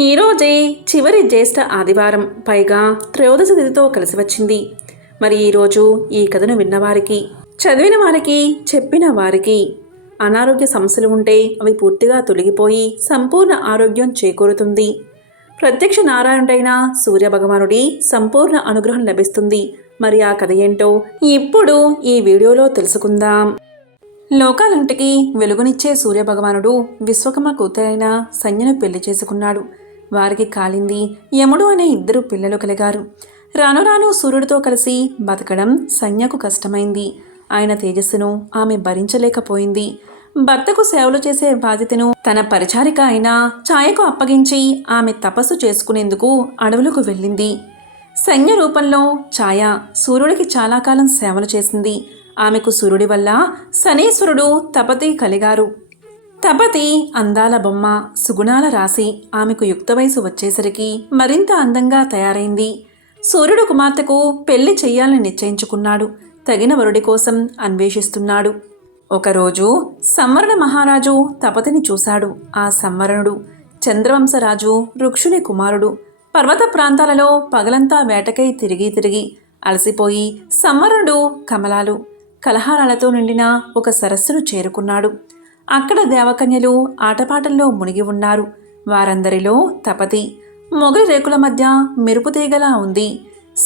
ఈరోజే చివరి జ్యేష్ఠ ఆదివారం, పైగా త్రయోదశి తిథితో కలిసి వచ్చింది. మరి ఈరోజు ఈ కథను విన్నవారికి, చదివిన వారికి, చెప్పిన వారికి అనారోగ్య సమస్యలు ఉంటే అవి పూర్తిగా తొలగిపోయి సంపూర్ణ ఆరోగ్యం చేకూరుతుంది. ప్రత్యక్ష నారాయణుడైన సూర్యభగవానుడి సంపూర్ణ అనుగ్రహం లభిస్తుంది. మరి ఆ కథ ఏంటో ఇప్పుడు ఈ వీడియోలో తెలుసుకుందాం. లోకాలంటికి వెలుగునిచ్చే సూర్యభగవానుడు విశ్వకర్మ కూతురైన సంజ్ఞను పెళ్లి చేసుకున్నాడు. వారికి కాలింది, యముడు అనే 2 పిల్లలు కలిగారు. రాను రాను సూర్యుడితో కలిసి బతకడం సంజ్ఞకు కష్టమైంది. ఆయన తేజస్సును ఆమె భరించలేకపోయింది. భర్తకు సేవలు చేసే బాధ్యతను తన పరిచారిక అయిన ఛాయకు అప్పగించి ఆమె తపస్సు చేసుకునేందుకు అడవులకు వెళ్ళింది. సంజ్ఞ రూపంలో ఛాయ సూర్యుడికి చాలా కాలం సేవలు చేసింది. ఆమెకు సూర్యుడి వల్ల శనీశ్వరుడు తపతి కలిగారు. తపతి అందాల బొమ్మ, సుగుణాల రాశి. ఆమెకు యుక్త వయసు వచ్చేసరికి మరింత అందంగా తయారైంది. సూర్యుడు కుమార్తెకు పెళ్లి చెయ్యాలని నిశ్చయించుకున్నాడు. తగిన వరుడి కోసం అన్వేషిస్తున్నాడు. ఒకరోజు సంవరణ మహారాజు తపతిని చూశాడు. ఆ సంవరణుడు చంద్రవంశరాజు రుక్షుని కుమారుడు. పర్వత ప్రాంతాలలో పగలంతా వేటకై తిరిగి అలసిపోయి సంవరణుడు కమలాలు, కలహారాలతో నిండిన ఒక సరస్సును చేరుకున్నాడు. అక్కడ దేవకన్యలు ఆటపాటల్లో మునిగి ఉన్నారు. వారందరిలో తపతి మొగలి రేకుల మధ్య మెరుపు తీగలా ఉంది.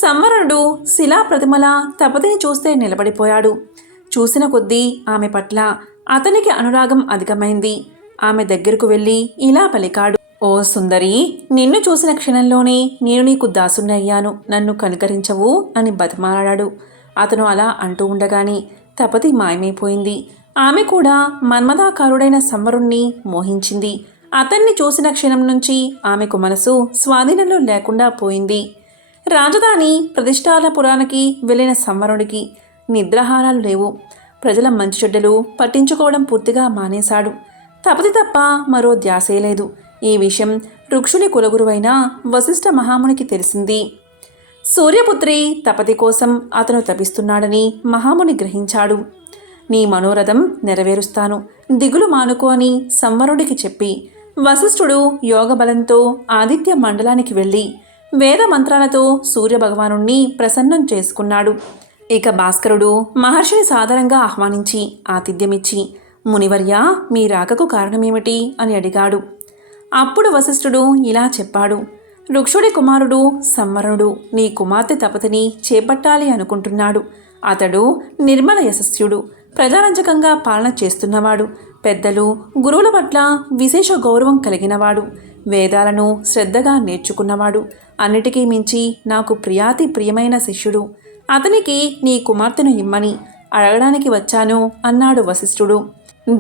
సంవరణుడు శిలా ప్రతిమల తపతిని చూస్తే నిలబడిపోయాడు. చూసిన కొద్దీ ఆమె పట్ల అతనికి అనురాగం అధికమైంది. ఆమె దగ్గరకు వెళ్ళి ఇలా పలికాడు. ఓ సుందరి, నిన్ను చూసిన క్షణంలోనే నేను నీకు దాసుణ్ణయ్యాను, నన్ను కనికరించవు అని బతిమాలాడాడు. అతను అలా అంటూ ఉండగానే తపతి మాయమైపోయింది. ఆమె కూడా మన్మథాకారుడైన సంవరుణ్ణి మోహించింది. అతన్ని చూసిన క్షణం నుంచి ఆమెకు మనసు స్వాధీనంలో లేకుండా పోయింది. రాజధాని ప్రతిష్టాలపురానికి వెళ్ళిన సంవరుడికి నిద్రాహారాలు లేవు. ప్రజల మంచి చెడ్డలు పట్టించుకోవడం పూర్తిగా మానేశాడు. తపతి తప్ప మరో ధ్యాసే లేదు. ఈ విషయం రుక్షుని కులగురువైన వశిష్ఠ మహామునికి తెలిసింది. సూర్యపుత్రి తపతి కోసం అతను తపిస్తున్నాడని మహాముని గ్రహించాడు. నీ మనోరథం నెరవేరుస్తాను, దిగులు మానుకో అని సంవరుడికి చెప్పి వశిష్ఠుడు యోగబలంతో ఆదిత్య మండలానికి వెళ్ళి వేద మంత్రాలతో సూర్యభగవానుణ్ణి ప్రసన్నం చేసుకున్నాడు. ఇక భాస్కరుడు మహర్షిని సాదరంగా ఆహ్వానించి ఆతిథ్యమిచ్చి, మునివర్య, మీ రాకకు కారణమేమిటి అని అడిగాడు. అప్పుడు వశిష్ఠుడు ఇలా చెప్పాడు. రుక్షుడి కుమారుడు సంవరణుడు నీ కుమార్తె తపతిని చేపట్టాలి అనుకుంటున్నాడు. అతడు నిర్మల యశస్సుడు, ప్రజారంజకంగా పాలన చేస్తున్నవాడు, పెద్దలు గురువుల పట్ల విశేష గౌరవం కలిగినవాడు, వేదాలను శ్రద్ధగా నేర్చుకున్నవాడు, అన్నిటికీ మించి నాకు ప్రియాతి ప్రియమైన శిష్యుడు. అతనికి నీ కుమార్తెను ఇమ్మని అడగడానికి వచ్చాను అన్నాడు వశిష్ఠుడు.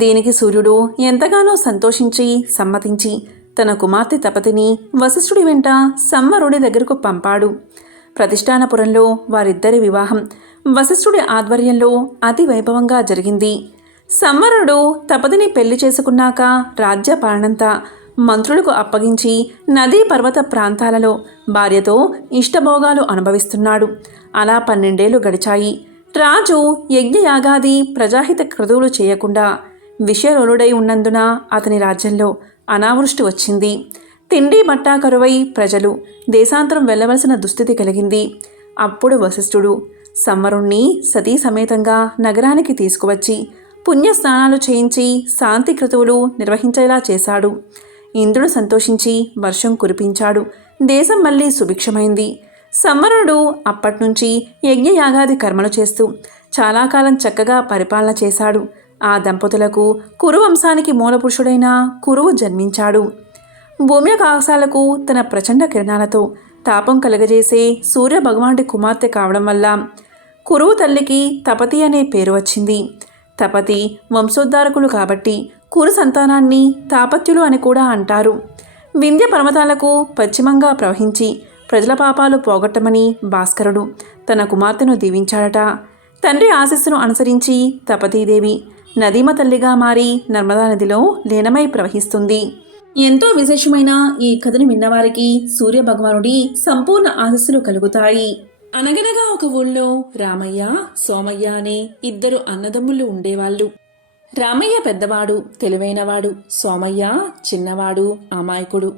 దీనికి సూర్యుడు ఎంతగానో సంతోషించి సమ్మతించి తన కుమార్తె తపతిని వశిష్ఠుడి వెంట సంవరుడి దగ్గరకు పంపాడు. ప్రతిష్టానపురంలో వారిద్దరి వివాహం వశిష్ఠుడి ఆధ్వర్యంలో అతి వైభవంగా జరిగింది. సంవరుడు తపతిని పెళ్లి చేసుకున్నాక రాజ్య పాలనంతా మంత్రులకు అప్పగించి నదీ పర్వత ప్రాంతాలలో భార్యతో ఇష్టభోగాలు అనుభవిస్తున్నాడు. అలా 12 ఏళ్లు గడిచాయి. రాజు యజ్ఞయాగాది ప్రజాహిత క్రతువులు చేయకుండా విషయలోలుడై ఉన్నందున అతని రాజ్యంలో అనావృష్టి వచ్చింది. తిండి బట్టా కరువై ప్రజలు దేశాంతరం వెళ్లవలసిన దుస్థితి కలిగింది. అప్పుడు వశిష్ఠుడు సంవరుణ్ణి సతీ సమేతంగా నగరానికి తీసుకువచ్చి పుణ్యస్నానాలు చేయించి శాంతి క్రతువులు నిర్వహించేలా చేశాడు. ఇంద్రుడు సంతోషించి వర్షం కురిపించాడు. దేశం మళ్లీ సుభిక్షమైంది. సంవరుణుడు అప్పట్నుంచి యజ్ఞయాగాది కర్మలు చేస్తూ చాలా కాలం చక్కగా పరిపాలన చేశాడు. ఆ దంపతులకు కురు వంశానికి మూలపురుషుడైన కురువు జన్మించాడు. భూమి ఆకాశాలకు తన ప్రచండ కిరణాలతో తాపం కలగజేసే సూర్య భగవానుడి కుమార్తె కావడం వల్ల కురువు తల్లికి తపతి అనే పేరు వచ్చింది. తపతి వంశోద్ధారకులు కాబట్టి కురు సంతానాన్ని తాపత్యులు అని కూడా అంటారు. వింధ్య పర్వతాలకు పశ్చిమంగా ప్రవహించి ప్రజల పాపాలు పోగొట్టమని భాస్కరుడు తన కుమార్తెను దీవించాడట. తండ్రి ఆశీస్సును అనుసరించి తపతీదేవి నదీమ తల్లిగా మారి నర్మదా నదిలో లీనమై ప్రవహిస్తుంది. ఎంతో విశేషమైన ఈ కథను విన్నవారికి సూర్యభగవానుడి సంపూర్ణ ఆశీస్సులు కలుగుతాయి. అనగనగా ఒక ఊళ్ళో రామయ్య, సోమయ్య అనే 2 అన్నదమ్ములు ఉండేవాళ్ళు. రామయ్య పెద్దవాడు, తెలివైనవాడు. సోమయ్య చిన్నవాడు, అమాయకుడు.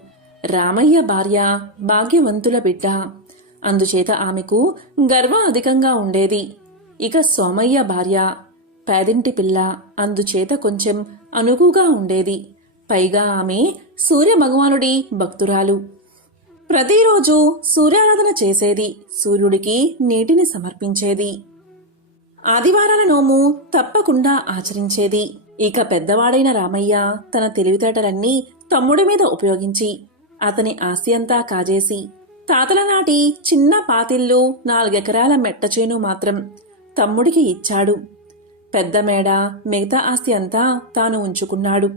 రామయ్య భార్య భాగ్యవంతుల బిడ్డ, అందుచేత ఆమెకు గర్వం అధికంగా ఉండేది. ఇక సోమయ్య భార్య పేదింటి పిల్ల, అందుచేత కొంచెం అనుకుగా ఉండేది. పైగా ఆమె సూర్యభగవానుడి భక్తురాలు. ప్రతిరోజు సూర్యారాధన చేసేది, సూర్యుడికి నీటిని సమర్పించేది. ఆదివారాల నోము తప్పకుండా ఆచరించేది. ఇక పెద్దవాడైన రామయ్య తన తెలివితేటలన్నీ తమ్ముడి మీద ఉపయోగించి అతని ఆస్తి అంతా కాజేసి తాతల నాటి చిన్న పాతిల్లు 4 ఎకరాల మెట్టచేను మాత్రం తమ్ముడికి ఇచ్చాడు. పెద్ద మేడ, మిగతా ఆస్తి అంతా తాను ఉంచుకున్నాడు.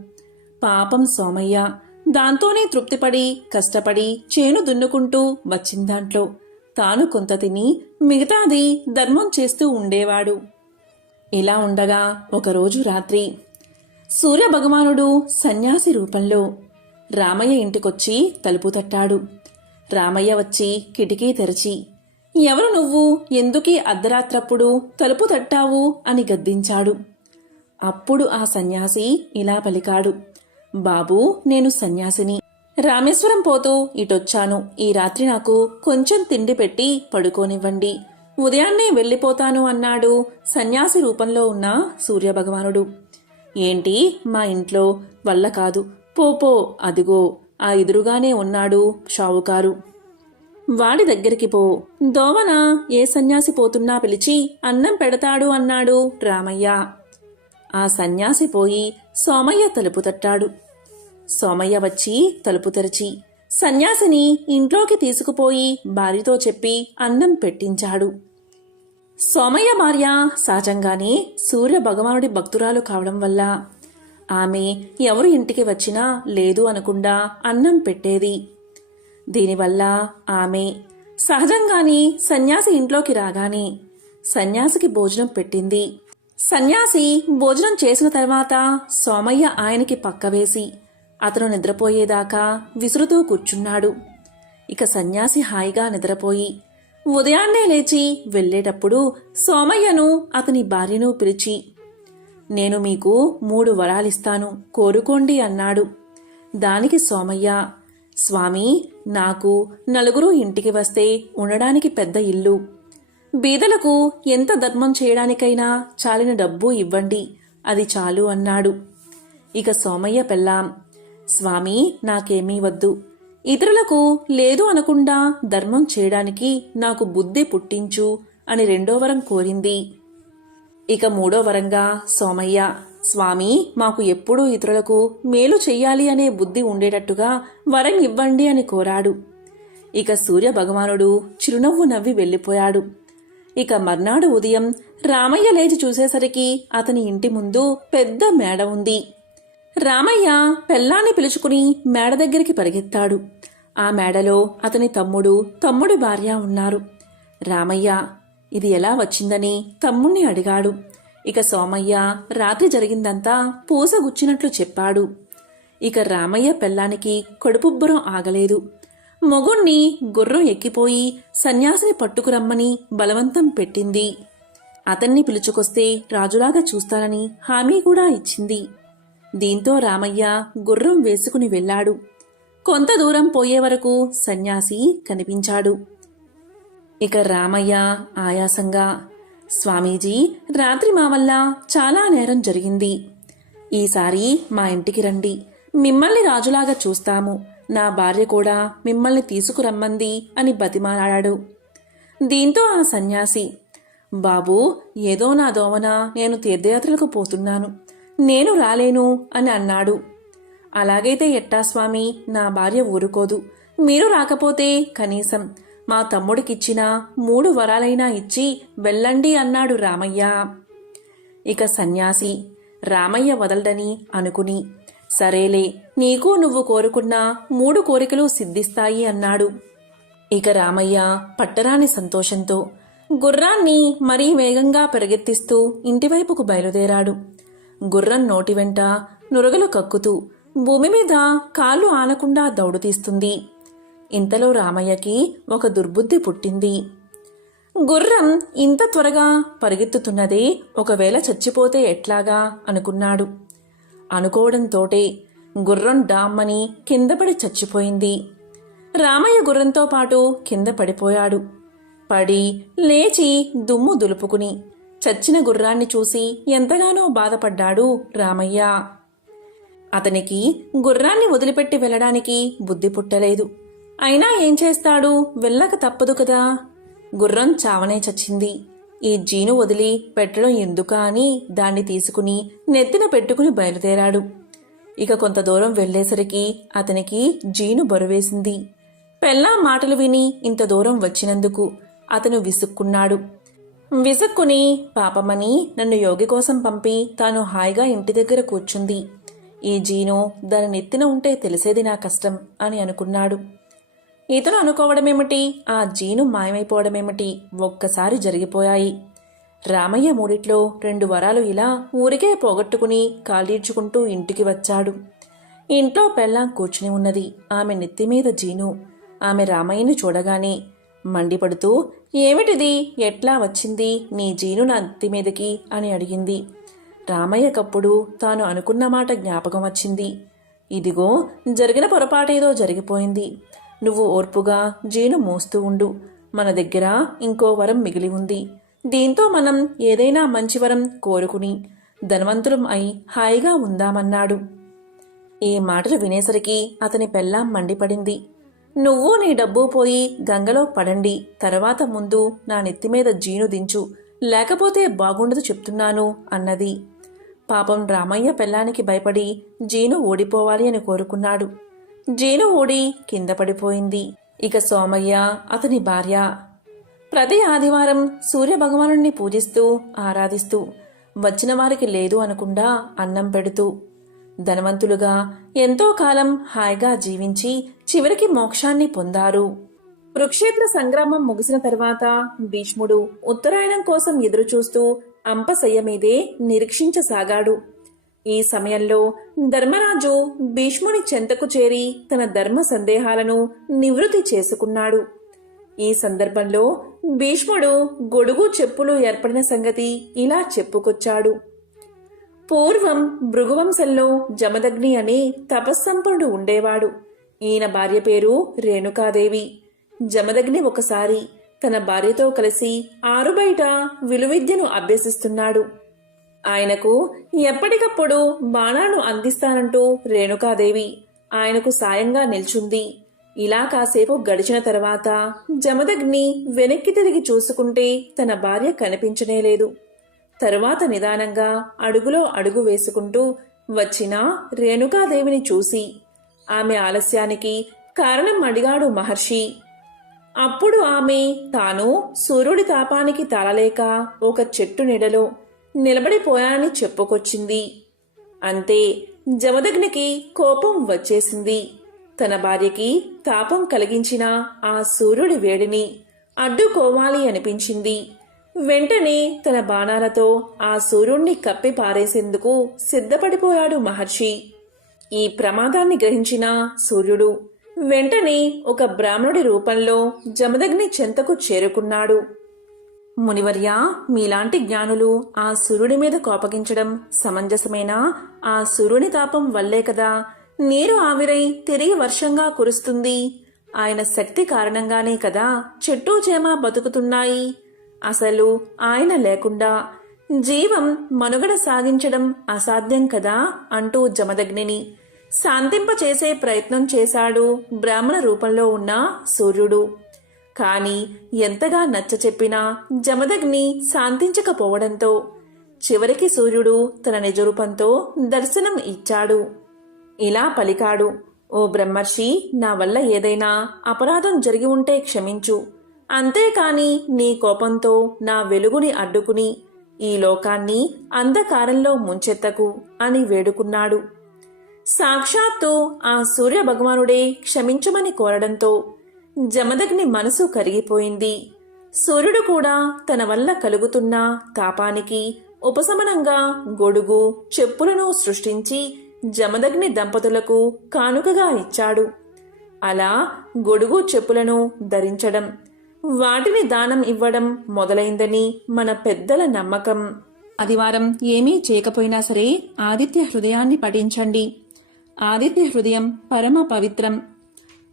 పాపం సోమయ్య దాంతోనే తృప్తిపడి కష్టపడి చేను దున్నుకుంటూ వచ్చిందాంట్లో తాను కొంత తిని మిగతాది ధర్మం చేస్తూ ఉండేవాడు. ఇలా ఉండగా ఒకరోజు రాత్రి సూర్యభగవానుడు సన్యాసి రూపంలో రామయ్య ఇంటికొచ్చి తలుపు తట్టాడు. రామయ్య వచ్చి కిటికీ తెరచి, ఎవరు నువ్వు, ఎందుకీ అర్ధరాత్రప్పుడు తలుపు తట్టావు అని గద్దించాడు. అప్పుడు ఆ సన్యాసి ఇలా పలికాడు, బాబూ, నేను సన్యాసిని. రామేశ్వరం పోతూ ఇటొచ్చాను. ఈ రాత్రి నాకు కొంచెం తిండి పెట్టి పడుకోనివ్వండి, ఉదయాన్నే వెళ్ళిపోతాను అన్నాడు సన్యాసి రూపంలో ఉన్న సూర్యభగవానుడు. ఏంటి, మా ఇంట్లో వల్ల కాదు, పో, అదిగో ఆ ఎదురుగానే ఉన్నాడు షావుకారు, వాడి దగ్గరికి పో. దోవన ఏ సన్యాసి పోతున్నా పిలిచి అన్నం పెడతాడు అన్నాడు రామయ్య. ఆ సన్యాసి పోయి సోమయ్య తలుపు తట్టాడు. సోమయ్య వచ్చి తలుపు తెరిచి సన్యాసిని ఇంట్లోకి తీసుకుపోయి భార్యతో చెప్పి అన్నం పెట్టించాడు. సోమయ్య భార్య సహజంగానే సూర్య భగవానుడి భక్తురాలు కావడం వల్ల ఆమె ఎవరు ఇంటికి వచ్చినా లేదు అనకుండా అన్నం పెట్టేది. దీనివల్ల ఆమె సహజంగానే సన్యాసి ఇంట్లోకి రాగానే సన్యాసికి భోజనం పెట్టింది. సన్యాసి భోజనం చేసిన తర్వాత సోమయ్య ఆయనకి పక్కవేసి అతను నిద్రపోయేదాకా విసురుతూ కూర్చున్నాడు. ఇక సన్యాసి హాయిగా నిద్రపోయి ఉదయాన్నే లేచి వెళ్లేటప్పుడు సోమయ్యను అతని భార్యను పిలిచి, నేను మీకు 3 వరాలిస్తాను, కోరుకోండి అన్నాడు. దానికి సోమయ్య, స్వామి, నాకు 4 ఇంటికి వస్తే ఉండడానికి పెద్ద ఇల్లు, బీదలకు ఎంత ధర్మం చేయడానికైనా చాలిన డబ్బు ఇవ్వండి, అది చాలు అన్నాడు. ఇక సోమయ్య పెళ్ళాం, స్వామి, నాకేమీ వద్దు, ఇతరులకు లేదు అనకుండా ధర్మం చేయడానికి నాకు బుద్ధి పుట్టించు అని 2వ వరం కోరింది. ఇక 3వ వరంగా సోమయ్య, స్వామి, మాకు ఎప్పుడూ ఇతరులకు మేలు చెయ్యాలి అనే బుద్ధి ఉండేటట్టుగా వరం ఇవ్వండి అని కోరాడు. ఇక సూర్య భగవానుడు చిరునవ్వు నవ్వి వెళ్ళిపోయాడు. ఇక మర్నాడు ఉదయం రామయ్య లేచి చూసేసరికి అతని ఇంటి ముందు పెద్ద మేడ ఉంది. రామయ్య పెళ్ళాన్ని పిలుచుకుని మేడ దగ్గరికి పరిగెత్తాడు. ఆ మేడలో అతని తమ్ముడి భార్య ఉన్నారు. రామయ్య ఇది ఎలా వచ్చిందని తమ్ముణ్ణి అడిగాడు. ఇక సోమయ్య రాత్రి జరిగిందంతా పూసగుచ్చినట్లు చెప్పాడు. ఇక రామయ్య పెళ్ళానికి కడుపుబ్బరం ఆగలేదు. మొగుణ్ణి గుర్రం ఎక్కిపోయి సన్యాసిని పట్టుకురమ్మని బలవంతం పెట్టింది. అతన్ని పిలుచుకొస్తే రాజులాగా చూస్తానని హామీ కూడా ఇచ్చింది. దీంతో రామయ్య గుర్రం వేసుకుని వెళ్ళాడు. కొంత దూరం పోయే వరకు సన్యాసి కనిపించాడు. ఇక రామయ్య ఆయాసంగా, స్వామీజీ, రాత్రి మా వల్ల చాలా నేరం జరిగింది, ఈసారి మా ఇంటికి రండి, మిమ్మల్ని రాజులాగా చూస్తాము, నా భార్య కూడా మిమ్మల్ని తీసుకురమ్మంది అని బతిమాలాడాడు. దీంతో ఆ సన్యాసి, బాబూ, ఏదో నా దోవన నేను తీర్థయాత్రలకు పోతున్నాను, నేను రాలేను అని అన్నాడు. అలాగైతే ఎట్టా స్వామి, నా భార్య ఊరుకోదు, మీరు రాకపోతే కనీసం మా తమ్ముడికిచ్చిన 3 వరాలైనా ఇచ్చి వెళ్ళండి అన్నాడు రామయ్య. ఇక సన్యాసి రామయ్య వదలడని అనుకుని, సరేలే, నీకు నువ్వు కోరుకున్న 3 కోరికలు సిద్ధిస్తాయి అన్నాడు. ఇక రామయ్య పట్టరాని సంతోషంతో గుర్రాన్ని మరీ వేగంగా పరిగెత్తిస్తూ ఇంటివైపుకు బయలుదేరాడు. గుర్రం నోటి వెంట నురగలు కక్కుతూ భూమి మీద కాళ్ళు ఆనకుండా దౌడు తీస్తుంది. ఇంతలో రామయ్యకి ఒక దుర్బుద్ధి పుట్టింది. గుర్రం ఇంత త్వరగా పరిగెత్తుతున్నదే, ఒకవేళ చచ్చిపోతే ఎట్లాగా అనుకున్నాడు. అనుకోవడంతోటే గుర్రం డామ్మని కిందపడి చచ్చిపోయింది. రామయ్య గుర్రంతో పాటు కింద పడిపోయాడు. పడి లేచి దుమ్ము దులుపుకుని చచ్చిన గుర్రాన్ని చూసి ఎంతగానో బాధపడ్డాడు రామయ్య. అతనికి గుర్రాన్ని వదిలిపెట్టి వెళ్ళడానికి బుద్ధి పుట్టలేదు. అయినా ఏం చేస్తాడు, వెళ్ళక తప్పదు కదా. గుర్రం చావనే చచ్చింది. ఈ జీను వదిలి పెట్టడం ఎందుకా అని దాన్ని తీసుకుని నెత్తిన పెట్టుకుని బయలుదేరాడు. ఇక కొంత దూరం వెళ్లేసరికి అతనికి జీను బరువేసింది. పెళ్ళాం మాటలు విని ఇంత దూరం వచ్చినందుకు అతను విసుక్కున్నాడు. విసుక్కుని పాపమని నన్ను యోగి కోసం పంపి తాను హాయిగా ఇంటి దగ్గర కూర్చుంది. ఈ జీను దాని నెత్తిన ఉంటే తెలిసేది నా కష్టం అని అనుకున్నాడు. ఇతను అనుకోవడమేమిటి, ఆ జీను మాయమైపోవడమేమిటి ఒక్కసారి జరిగిపోయాయి. రామయ్య మూడిట్లో 2 వరాలు ఇలా ఊరికే పోగొట్టుకుని కాళ్ళీడ్చుకుంటూ ఇంటికి వచ్చాడు. ఇంట్లో పెళ్ళాం కూర్చుని ఉన్నది. ఆమె నెత్తిమీద జీను. ఆమె రామయ్యని చూడగానే మండిపడుతూ, ఏమిటిది, ఎట్లా వచ్చింది నీ జీను నా నెత్తిమీదకి అని అడిగింది. రామయ్యకప్పుడు తాను అనుకున్న మాట జ్ఞాపకం వచ్చింది. ఇదిగో జరిగిన పొరపాటేదో జరిగిపోయింది. నువ్వు ఓర్పుగా జీను మోస్తూ ఉండు. మన దగ్గర ఇంకో వరం మిగిలి ఉంది. దీంతో మనం ఏదైనా మంచి వరం కోరుకుని ధనవంతులం అయి హాయిగా ఉందామన్నాడు. ఈ మాటలు వినేసరికి అతని పెళ్ళాం మండిపడింది. నువ్వు నీ డబ్బు పోయి గంగలో పడండి, తర్వాత ముందు నా నెత్తిమీద జీను దించు, లేకపోతే బాగుండదు చెప్తున్నాను అన్నది. పాపం రామయ్య పెళ్ళానికి భయపడి జీను ఓడిపోవాలి అని కోరుకున్నాడు. జీను ఊడి కింద పడిపోయింది. ఇక సోమయ్య అతని భార్య ప్రతి ఆదివారం సూర్యభగవానుణ్ణి పూజిస్తూ ఆరాధిస్తూ వచ్చిన వారికి లేదు అనకుండా అన్నం పెడుతూ ధనవంతులుగా ఎంతో కాలం హాయిగా జీవించి చివరికి మోక్షాన్ని పొందారు. కురుక్షేత్ర సంగ్రామం ముగిసిన తర్వాత భీష్ముడు ఉత్తరాయణం కోసం ఎదురుచూస్తూ అంపశయ్య మీదే నిరీక్షించసాగాడు. ఈ సమయంలో ధర్మరాజు భీష్ముని చెంతకు చేరి తన ధర్మ సందేహాలను నివృత్తి చేసుకున్నాడు. ఈ సందర్భంలో భీష్ముడు గొడుగు చెప్పులు ఏర్పడిన సంగతి ఇలా చెప్పుకొచ్చాడు. పూర్వం భృగువంశంలో జమదగ్ని అనే తపస్సంపన్నుడు ఉండేవాడు. ఈయన భార్య పేరు రేణుకాదేవి. జమదగ్ని ఒకసారి తన భార్యతో కలిసి ఆరుబయట విలువిద్యను అభ్యసిస్తున్నాడు. ఆయనకు ఎప్పటికప్పుడు బాణాలను అందిస్తానంటూ రేణుకాదేవి ఆయనకు సాయంగా నిల్చుంది. ఇలా కాసేపు గడిచిన తర్వాత జమదగ్ని వెనక్కి తిరిగి చూసుకుంటే తన భార్య కనిపించనేలేదు. తరువాత నిదానంగా అడుగులో అడుగు వేసుకుంటూ వచ్చిన రేణుకాదేవిని చూసి ఆమె ఆలస్యానికి కారణం అడిగాడు మహర్షి. అప్పుడు ఆమె తాను సూర్యుడి తాపానికి తాళలేక ఒక చెట్టు నీడలో నిలబడిపోయానని చెప్పుకొచ్చింది. అంతే, జమదగ్నికి కోపం వచ్చేసింది. తన భార్యకి తాపం కలిగించిన ఆ సూర్యుడి వేడిని అడ్డుకోవాలి అనిపించింది. వెంటనే తన బాణాలతో ఆ సూర్యుణ్ణి కప్పి పారేసేందుకు సిద్ధపడిపోయాడు మహర్షి. ఈ ప్రమాదాన్ని గ్రహించిన సూర్యుడు వెంటనే ఒక బ్రాహ్మణుడి రూపంలో జమదగ్ని చెంతకు చేరుకున్నాడు. మునివర్య, మీలాంటి జ్ఞానులు ఆ సూర్యుడి మీద కోపగించడం సమంజసమేనా? ఆ సూర్యుని తాపం వల్లే కదా నీరు ఆవిరై తిరిగి వర్షంగా కురుస్తుంది. ఆయన శక్తి కారణంగానే కదా చెట్టు చేమ బతుకుతున్నాయి. అసలు ఆయన లేకుండా జీవం మనుగడ సాగించడం అసాధ్యం కదా అంటూ జమదగ్నిని శాంతింపచేసే ప్రయత్నం చేశాడు బ్రాహ్మణ రూపంలో ఉన్న సూర్యుడు. కాని ఎంతగా నచ్చచెప్పినా జమదగ్ని శాంతించకపోవడంతో చివరికి సూర్యుడు తన నిజరూపంతో దర్శనం ఇచ్చాడు. ఇలా పలికాడు, ఓ బ్రహ్మర్షి, నా వల్ల ఏదైనా అపరాధం జరిగి ఉంటే క్షమించు. అంతేకాని నీ కోపంతో నా వెలుగుని అడ్డుకుని ఈ లోకాన్ని అంధకారంలో ముంచెత్తకు అని వేడుకున్నాడు. సాక్షాత్తు ఆ సూర్య భగవానుడే క్షమించమని కోరడంతో జమదగ్ని మనసు కరిగిపోయింది. సూర్యుడు కూడా తన వల్ల కలుగుతున్న తాపానికి ఉపశమనంగా గొడుగు చెప్పులను సృష్టించి జమదగ్ని దంపతులకు కానుకగా ఇచ్చాడు. అలా గొడుగు చెప్పులను ధరించడం, వాటిని దానం ఇవ్వడం మొదలైందని మన పెద్దల నమ్మకం. ఆదివారం ఏమీ చేయకపోయినా సరే ఆదిత్య హృదయాన్ని పఠించండి. ఆదిత్య హృదయం పరమ పవిత్రం.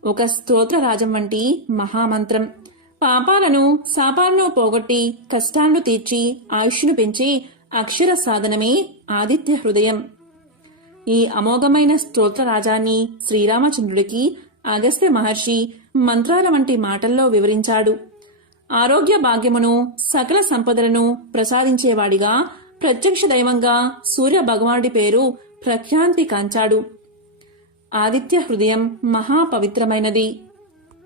ఒక స్తోత్రరాజం వంటి మహామంత్రం. పాపాలను శాపాలను పోగొట్టి కష్టాలను తీర్చి ఆయుష్ను పెంచి అక్షర సాధనమే ఆదిత్య హృదయం. ఈ అమోఘమైన స్తోత్రరాజాన్ని శ్రీరామచంద్రుడికి అగస్త్య మహర్షి మంత్రాల వంటి మాటల్లో వివరించాడు. ఆరోగ్య భాగ్యమును సకల సంపదలను ప్రసాదించేవాడిగా ప్రత్యక్ష దైవంగా సూర్య భగవానుడి పేరు ప్రఖ్యాతి కాంచాడు. ఆదిత్య హృదయం మహాపవిత్రమైనది.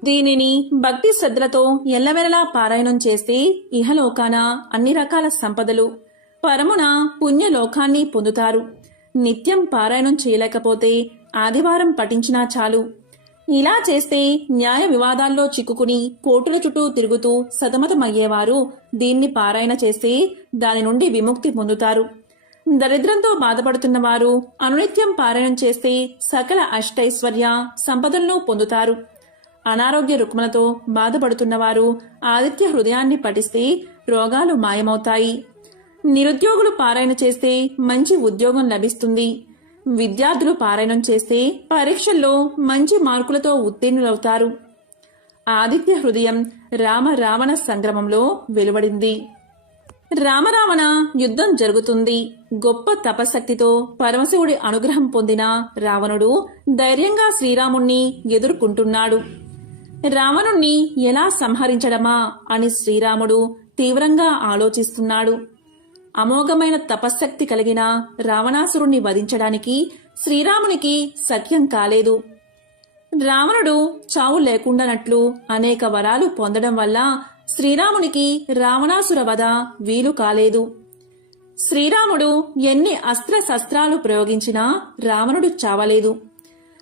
దీనిని భక్తి శ్రద్ధలతో ఎల్లవెల్లలా పారాయణం చేస్తే ఇహలోకాన అన్ని రకాల సంపదలు, పరమున పుణ్యలోకాన్ని పొందుతారు. నిత్యం పారాయణం చేయలేకపోతే ఆదివారం పఠించినా చాలు. ఇలా చేస్తే న్యాయ వివాదాల్లో చిక్కుకుని కోర్టుల చుట్టూ తిరుగుతూ సతమతమయ్యేవారు దీన్ని పారాయణ చేస్తే దాని నుండి విముక్తి పొందుతారు. దరిద్రంతో బాధపడుతున్న వారు అనునిత్యం పారాయణం చేస్తే సకల అష్టైశ్వర్య సంపదలను పొందుతారు. అనారోగ్య రుగ్మలతో బాధపడుతున్నవారు ఆదిత్య హృదయాన్ని పఠిస్తే రోగాలు మాయమవుతాయి. నిరుద్యోగులు పారాయణ చేస్తే మంచి ఉద్యోగం లభిస్తుంది. విద్యార్థులు పారాయణం చేస్తే పరీక్షల్లో మంచి మార్కులతో ఉత్తీర్ణులవుతారు. ఆదిత్య హృదయం రామ రావణ సంగ్రామంలో వెలువడింది. రామరావణ యుద్ధం జరుగుతుంది. గొప్ప తపశక్తితో పరమశివుడి అనుగ్రహం పొందిన రావణుడు ధైర్యంగా శ్రీరాముణ్ణి ఎదుర్కొంటున్నాడు. రావణుణ్ణి ఎలా సంహరించడమా అని శ్రీరాముడు తీవ్రంగా ఆలోచిస్తున్నాడు. అమోఘమైన తపశ్శక్తి కలిగిన రావణాసురుణ్ణి వధించడానికి శ్రీరామునికి సఖ్యం కాలేదు. రావణుడు చావు లేకుండానట్లు అనేక వరాలు పొందడం వల్ల శ్రీరామునికి రావణాసుర వధ వీలు కాలేదు. శ్రీరాముడు ఎన్ని అస్త్రశస్త్రాలు ప్రయోగించినా రావణుడు చావలేదు.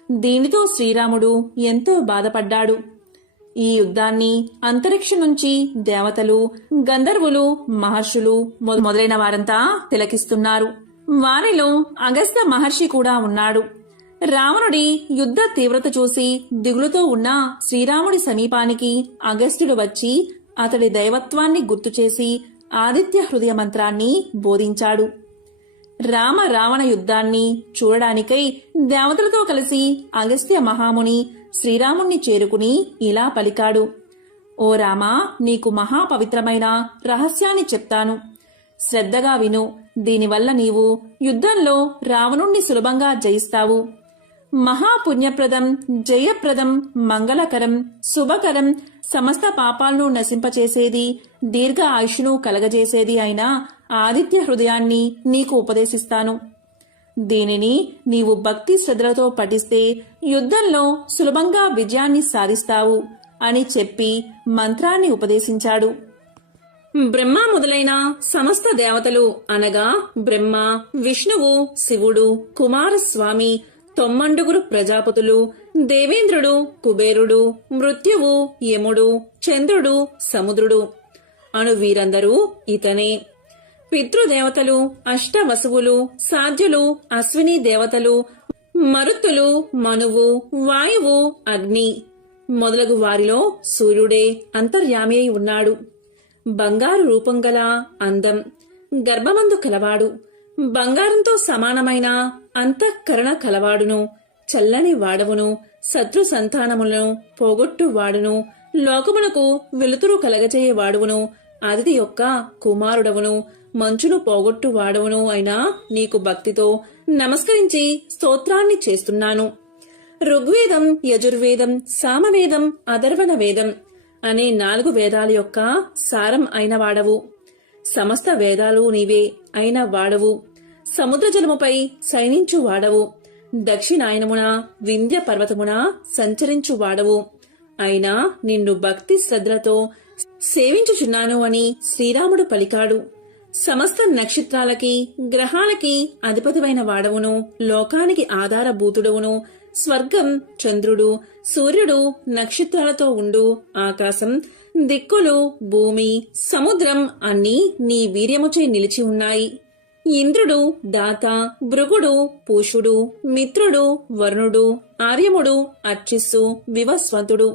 దీనితో శ్రీరాముడు ఎంతో బాధపడ్డాడు. ఈ యుద్ధాన్ని అంతరిక్షం నుంచి దేవతలు, గంధర్వులు, మహర్షులు మొదలైన వారంతా తిలకిస్తున్నారు. వారిలో అగస్త్య మహర్షి కూడా ఉన్నాడు. రావణుడి యుద్ధ తీవ్రత చూసి దిగులుతో ఉన్న శ్రీరాముడి సమీపానికి అగస్త్యుడు వచ్చి అతడి దైవత్వాన్ని గుర్తుచేసి ఆదిత్య హృదయ మంత్రాన్ని బోధించాడు. రామ రావణ యుద్ధాన్ని చూడడానికై దేవతలతో కలిసి అగస్త్య మహాముని శ్రీరాముణ్ణి చేరుకుని ఇలా పలికాడు. ఓ రామా, నీకు మహాపవిత్రమైన రహస్యాన్ని చెప్తాను. శ్రద్ధగా విను. దీనివల్ల నీవు యుద్ధంలో రావణుణ్ణి సులభంగా జయిస్తావు. మహాపుణ్యప్రదం, జయప్రదం, మంగళకరం, శుభకరం, సమస్త పాపాలను నశింపచేసేది, దీర్ఘ ఆయుష్ను కలగజేసేది అయిన ఆదిత్య హృదయాన్ని నీకు ఉపదేశిస్తాను. దీనిని నీవు భక్తి శ్రద్ధలతో పఠిస్తే యుద్ధంలో సులభంగా విజయాన్ని సాధిస్తావు అని చెప్పి మంత్రాన్ని ఉపదేశించాడు. బ్రహ్మ మొదలైన సమస్త దేవతలు అనగా బ్రహ్మ, విష్ణువు, శివుడు, కుమారస్వామి, 9 ప్రజాపతులు, దేవేంద్రుడు, కుబేరుడు, మృత్యువు, యముడు, చంద్రుడు, సముద్రుడు అను వీరందరూ ఇతనే. పితృదేవతలు, అష్టవసువులు, సాధ్యులు, అశ్విని దేవతలు, మరుత్తులు, మనువు, వాయువు, అగ్ని మొదలగు వారిలో సూర్యుడే అంతర్యామి అయి ఉన్నాడు. బంగారు రూపం గల అందం, గర్భమందు కలవాడు, బంగారంతో సమానమైన అంతఃకరణ కలవాడును, చల్లని వాడవును, శత్రు సంతానములను పోగొట్టువాడును, లోకమునకు వెలుతురు కలగజేయవాడువును, అదితి యొక్క కుమారుడవును, మంచును పోగొట్టువాడవును అయినా నీకు భక్తితో నమస్కరించి స్తోత్రాన్ని చేస్తున్నాను. ఋగ్వేదం, యజుర్వేదం, సామవేదం, అథర్వణ వేదం అనే 4 వేదాల యొక్క సారం అయిన వాడవు. సమస్త వేదాలు నీవే అయిన వాడవు. సముద్ర జలముపై శయనించు వాడవు. దక్షిణాయనమున వింధ్య పర్వతమున సంచరించు వాడవు. అయినా నిన్ను భక్తి శ్రద్ధలతో సేవించుచున్నాను అని శ్రీరాముడు పలికాడు. సమస్త నక్షత్రాలకి, గ్రహాలకి అధిపతివైన వాడవును, లోకానికి ఆధారభూతుడవును, స్వర్గం, చంద్రుడు, సూర్యుడు, నక్షత్రాలతో ఉండు ఆకాశం, దిక్కులు, భూమి, సముద్రం అన్నీ నీ వీర్యముచే నిలిచి ఉన్నాయి. ఇంద్రుడు, దాత, భృగుడు, పూషుడు, మిత్రుడు, వరుణుడు, ఆర్యముడు, అర్చిస్సు, వివస్వంతుడు,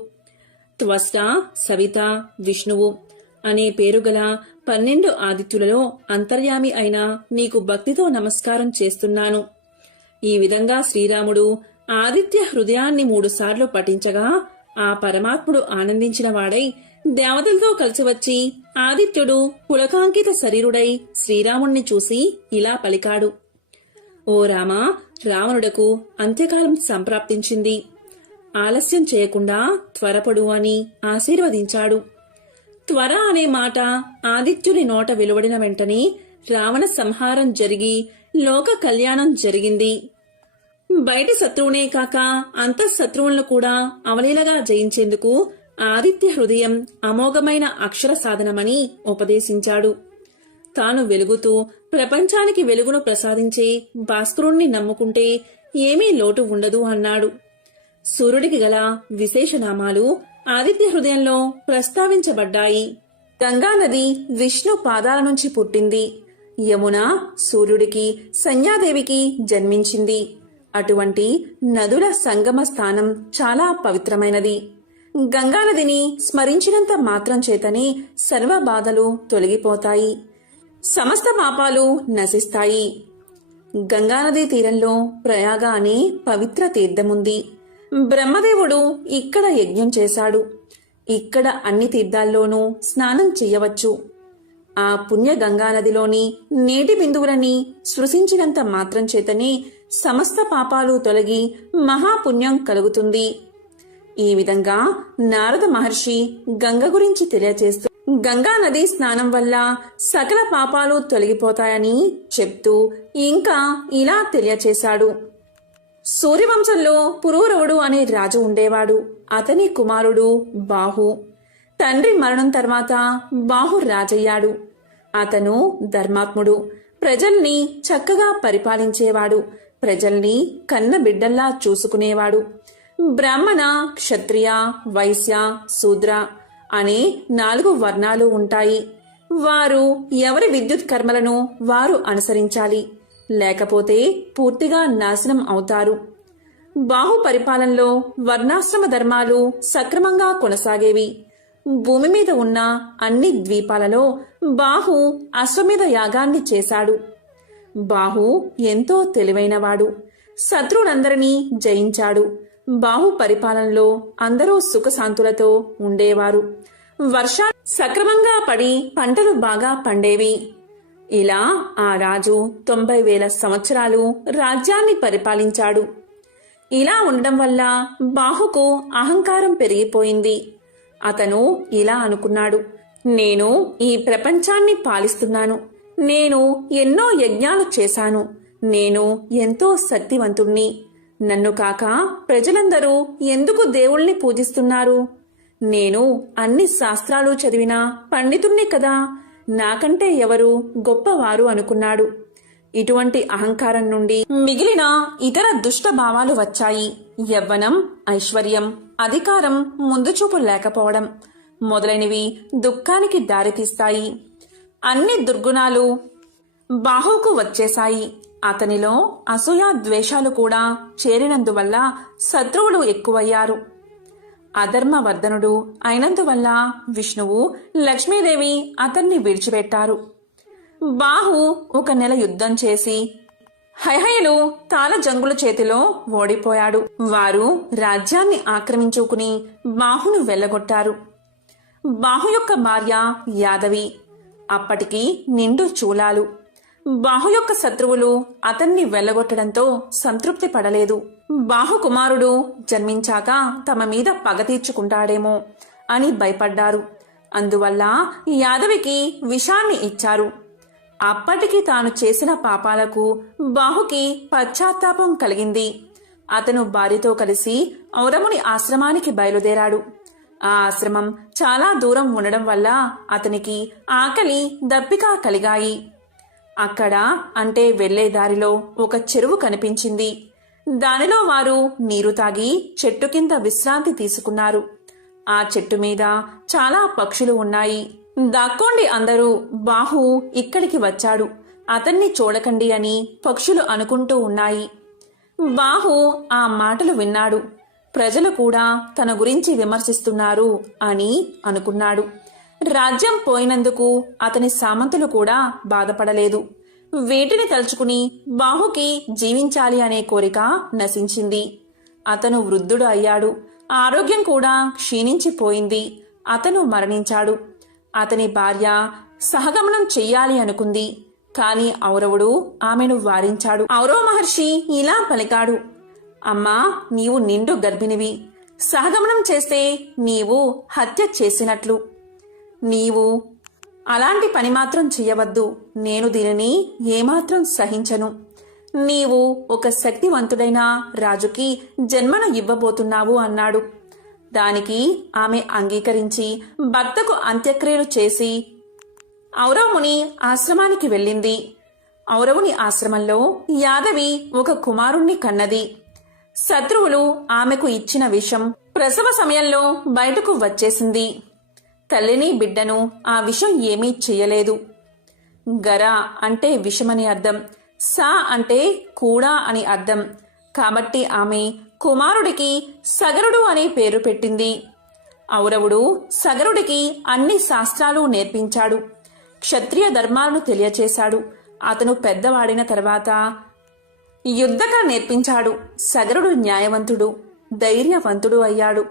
త్వష్ట, సవిత, విష్ణువు అనే పేరుగల 12 ఆదిత్యులలో అంతర్యామి అయిన నీకు భక్తితో నమస్కారం చేస్తున్నాను. ఈ విధంగా శ్రీరాముడు ఆదిత్య హృదయాన్ని 3 సార్లు పఠించగా ఆ పరమాత్ముడు ఆనందించిన వాడై దేవతలతో కలిసి వచ్చి ఆదిత్యుడు పులకాంకిత శరీరుడై శ్రీరాముణ్ణి చూసి ఇలా పలికాడు. ఓ రామా, రావణుడకు అంత్యకాలం సంప్రాప్తించింది. ఆలస్యం చేయకుండా త్వరపడు అని ఆశీర్వదించాడు. త్వర అనే మాట ఆదిత్యుని నోట వెలువడిన వెంటనే రావణ సంహారం జరిగి లోక కళ్యాణం జరిగింది. బయటి శత్రువునే కాక అంతఃశత్రువులను కూడా అవలీలగా జయించేందుకు ఆదిత్య హృదయం అమోఘమైన అక్షర సాధనమని ఉపదేశించాడు. తాను వెలుగుతూ ప్రపంచానికి వెలుగును ప్రసాదించే భాస్కరుణ్ణి నమ్ముకుంటే ఏమీ లోటు ఉండదు అన్నాడు. సూర్యుడికి గల విశేషనామాలు ఆదిత్య హృదయంలో ప్రస్తావించబడ్డాయి. గంగానది విష్ణు పాదాల నుంచి పుట్టింది. యమున సూర్యుడికి, సంధ్యాదేవికి జన్మించింది. అటువంటి నదుల సంగమ స్థానం చాలా పవిత్రమైనది. గంగానదిని స్మరించినంత మాత్రం చేతనే సర్వ బాధలు తొలగిపోతాయి, సమస్త పాపాలు నశిస్తాయి. గంగానదీ తీరంలో ప్రయాగ అనే పవిత్ర తీర్థముంది. బ్రహ్మదేవుడు ఇక్కడ యజ్ఞం చేశాడు. ఇక్కడ అన్ని తీర్థాల్లోనూ స్నానం చెయ్యవచ్చు. ఆ పుణ్య గంగానదిలోని నీటి బిందువులని స్పృశించినంత మాత్రం చేతనే సమస్త పాపాలు తొలగి మహాపుణ్యం కలుగుతుంది. ఈ విధంగా నారద మహర్షి గంగ గురించి తెలియచేస్తూ గంగా నది స్నానం వల్ల సకల పాపాలు తొలగిపోతాయని చెప్తూ ఇంకా ఇలా తెలియచేశాడు. సూర్యవంశంలో పురూరవుడు అనే రాజు ఉండేవాడు. అతని కుమారుడు బాహు. తండ్రి మరణం తర్వాత బాహు రాజయ్యాడు. అతను ధర్మాత్ముడు. ప్రజల్ని చక్కగా పరిపాలించేవాడు. ప్రజల్ని కన్న బిడ్డల్లా చూసుకునేవాడు. బ్రాహ్మణ, క్షత్రియ, వైశ్య, శూద్ర అనే 4 వర్ణాలు ఉంటాయి. వారు ఎవరి విద్యుత్ కర్మలను వారు అనుసరించాలి, లేకపోతే పూర్తిగా నాశనం అవుతారు. బాహు పరిపాలనలో వర్ణాశ్రమ ధర్మాలు సక్రమంగా కొనసాగేవి. భూమి మీద ఉన్న అన్ని ద్వీపాలలో బాహు అశ్వమేధ యాగాన్ని చేశాడు. బాహు ఎంతో తెలివైనవాడు. శత్రువులందరినీ జయించాడు. బాహు పరిపాలనలో అందరూ సుఖశాంతులతో ఉండేవారు. వర్షాలు సక్రమంగా పడి పంటలు బాగా పండేవి. ఇలా ఆ రాజు 90,000 సంవత్సరాలు రాజ్యాన్ని పరిపాలించాడు. ఇలా ఉండడం వల్ల బాహుకు అహంకారం పెరిగిపోయింది. అతను ఇలా అనుకున్నాడు, నేను ఈ ప్రపంచాన్ని పాలిస్తున్నాను. నేను ఎన్నో యజ్ఞాలు చేశాను. నేను ఎంతో శక్తివంతుణ్ణి. నన్ను కాక ప్రజలందరూ ఎందుకు దేవుణ్ణి పూజిస్తున్నారు? నేను అన్ని శాస్త్రాలు చదివిన పండితుణ్ణి కదా, నాకంటే ఎవరు గొప్పవారు అనుకున్నాడు. ఇటువంటి అహంకారం నుండి మిగిలిన ఇతర దుష్ట భావాలు వచ్చాయి. యవ్వనం, ఐశ్వర్యం, అధికారం, ముందుచూపు లేకపోవడం మొదలైనవి దుఃఖానికి దారితీస్తాయి. అన్ని దుర్గుణాలు బాహుకు వచ్చేశాయి. అతనిలో అసూయ, ద్వేషాలు కూడా చేరినందువల్ల శత్రువులు ఎక్కువయ్యారు. అధర్మవర్ధనుడు అయినందువల్ల విష్ణువు, లక్ష్మీదేవి అతన్ని విడిచిపెట్టారు. బాహు 1 నెల యుద్ధం చేసి హైహయులు తాళ జంగుల చేతిలో ఓడిపోయాడు. వారు రాజ్యాన్ని ఆక్రమించుకుని బాహును వెళ్లగొట్టారు. బాహు యొక్క భార్య యాదవి. అప్పటికి నిండు చూలాలు. బాహు యొక్క శత్రువులు అతన్ని వెళ్లగొట్టడంతో సంతృప్తి పడలేదు. బాహు కుమారుడు జన్మించాక తమ మీద పగ తీర్చుకుంటాడేమో అని భయపడ్డారు. అందువల్ల యాదవికి విషాన్ని ఇచ్చారు. అప్పటికి తాను చేసిన పాపాలకు బాహుకి పశ్చాత్తాపం కలిగింది. అతను భార్యతో కలిసి ఔరముని ఆశ్రమానికి బయలుదేరాడు. ఆ ఆశ్రమం చాలా దూరం ఉండడం వల్ల అతనికి ఆకలి, దప్పిక కలిగాయి. అక్కడ అంటే వెళ్లే దారిలో ఒక చెరువు కనిపించింది. దానిలో వారు నీరు తాగి చెట్టు కింద విశ్రాంతి తీసుకున్నారు. ఆ చెట్టు మీద చాలా పక్షులు ఉన్నాయి. దాక్కోండి అందరూ, బాహు ఇక్కడికి వచ్చాడు, అతన్ని చూడకండి అని పక్షులు అనుకుంటూ ఉన్నాయి. బాహు ఆ మాటలు విన్నాడు. ప్రజలు కూడా తన గురించి విమర్శిస్తున్నారు అని అనుకున్నాడు. రాజ్యం పోయినందుకు అతని సామంతులు కూడా బాధపడలేదు. వీటిని తలుచుకుని బాహుకి జీవించాలి అనే కోరిక నశించింది. అతను వృద్ధుడు అయ్యాడు. ఆరోగ్యం కూడా క్షీణించిపోయింది. అతను మరణించాడు. అతని భార్య సహగమనం చెయ్యాలి అనుకుంది. కాని ఔరవుడు ఆమెను వారించాడు. ఔరవ మహర్షి ఇలా పలికాడు, అమ్మా, నీవు నిండు గర్భిణివి. సహగమనం చేస్తే నీవు హత్య చేసినట్లు. నీవు అలాంటి పని మాత్రం చెయ్యవద్దు. నేను దీనిని ఏమాత్రం సహించను. నీవు ఒక శక్తివంతుడైన రాజుకి జన్మను ఇవ్వబోతున్నావు అన్నాడు. దానికి ఆమె అంగీకరించి భర్తకు అంత్యక్రియలు చేసి ఔరవముని ఆశ్రమానికి వెళ్ళింది. ఔరవుని ఆశ్రమంలో యాదవి ఒక కుమారుణ్ణి కన్నది. శత్రువులు ఆమెకు ఇచ్చిన విషం ప్రసవ సమయంలో బయటకు వచ్చేసింది. తల్లిని బిడ్డను ఆ విషం ఏమీ చెయ్యలేదు. గర అంటే విషమని అర్థం, సా అంటే కూడా అని అర్థం. కాబట్టి ఆమె కుమారుడికి సగరుడు అనే పేరు పెట్టింది. ఔరవుడు సగరుడికి అన్ని శాస్త్రాలు నేర్పించాడు. క్షత్రియ ధర్మాలను తెలియచేశాడు. అతను పెద్దవాడిన తర్వాత యుద్ధకళ నేర్పించాడు. సగరుడు న్యాయవంతుడు, ధైర్యవంతుడు అయ్యాడు.